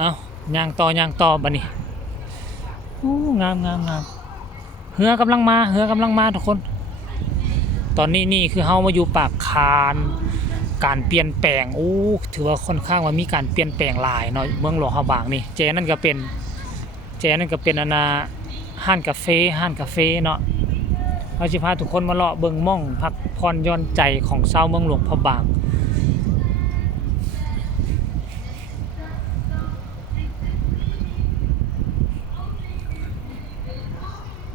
เอาย่างต่อบัดนี้โอ้งามเหือกำลังมาทุกคนตอนนี้นี่คือเฮามาอยู่ปากคานการเปลี่ยนแปลงถือว่าค่อนข้างว่ามีการเปลี่ยนแปลงหลายเนาะเมืองหลวงเฮาบางนี่เจนั่นก็เป็นอันน่ะห้านกาแฟเนาะเราสิพาทุกคนมาเลาะเบิ่งม่องพักผ่อนหย่อนใจของชาวเมืองหลวงพะบาง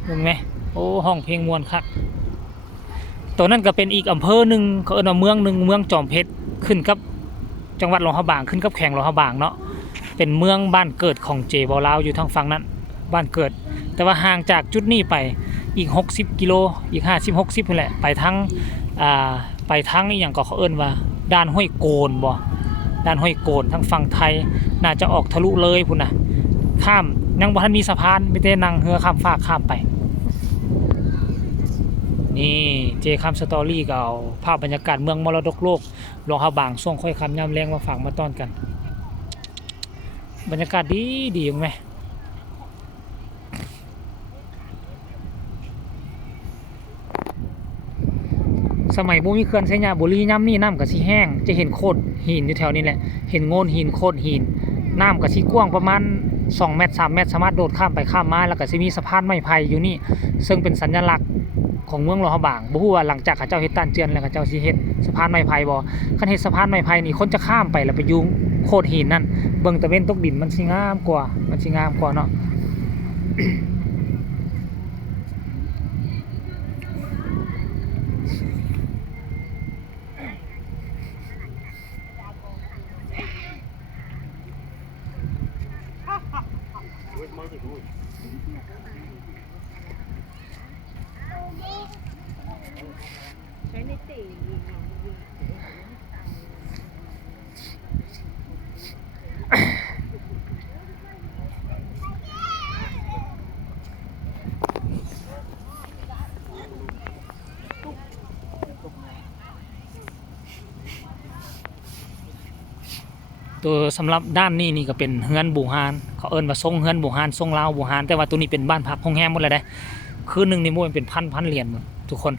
เบิ่งไหมห้องเพลงม่วนคักตัวนั้นก็เป็นอีกอำเภอหนึ่งเขาเอิ้นว่าเมืองหนึ่งเมืองจอมเพชรขึ้นกับจังหวัดหลวงพะบางขึ้นกับแขวงหลวงพะบางเนาะเป็นเมืองบ้านเกิดของเจบ่าวลาวอยู่ทางฝั่งนั้นบ้านเกิดแต่ว่าห่างจากจุดนี้ไปอีก60กิโลอีก50-60นั่นแหละไปทางอีหยังก็เขาเอิ้นว่าด่านห้วยโกนบ่ด่านห้วยโกนทางฝั่งไทยน่าจะออกทะลุเลยพุ่นน่ะข้ามยังบ่ทันมีสะพานมีแต่นั่งเรือข้ามฟากข้ามไปนี่เจคัมสตอรี่ก็เอาภาพบรรยากาศเมืองมรดกโลกหลวงพะบางช่วงค่อยคำยามแรงมาฝากมาต้อนกันบรรยากาศดีไหมสมัยบ่มีเขื่อนไสยาบุรีย่ำนี่น้ำก็สิแห้งจะเห็นโขดหินอยู่แถวนี้แหละเห็นโงนหินโขดหินน้ำก็สิกว้างประมาณ2 เมตร 3 เมตรสามารถโดดข้ามไปข้ามมาแล้วก็สิมีสะพานไม้ไผ่อยู่นี่ซึ่งเป็นสัญลักษณ์ของเมืองหลวงพะบางบ่ฮู้ว่าหลังจากเขาเจ้าเฮ็ดต้านเจือนแล้วเขาเจ้าสิเฮ็ดสะพานไม้ไผ่บ่คันเฮ็ดสะพานไม้ไผ่นี่คนจะข้ามไปแล้วไปอยู่โขดหินนั่นเบิ่งตะเวนตกดินมันสิงามกว่าเนาะตัวสำหรับด้านนี้นี่ก็เป็นเฮือนบูฮานเขาเอิ้นว่าทรงเฮือนบูฮานทรงลาวบูฮานแต่ว่าตัวนี้เป็นบ้านพักโรงแรมหมดเลยได้คืนนึงนี่มันเป็นพันเหรียญหมดทุกคน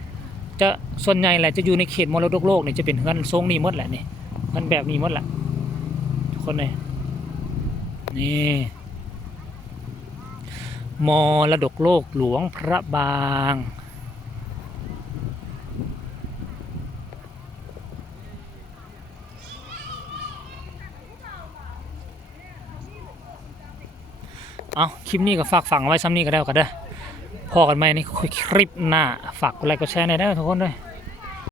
จะส่วนใหญ่แหละจะอยู่ในเขตมรดกโลกนี่จะเป็นเฮือนทรงนี้หมดแหละนี่มันแบบนี้หมดแหละทุกคนเลยนี่มรดกโลกหลวงพระบางเอาคลิปนี้ก็ฝากฝังไว้ซ้ำนี้ก็ได้ก็ได้พอกันไหมนี่คลิปหน้าฝากกดไลค์กดแชร์หน่อยได้ทุกคนด้วย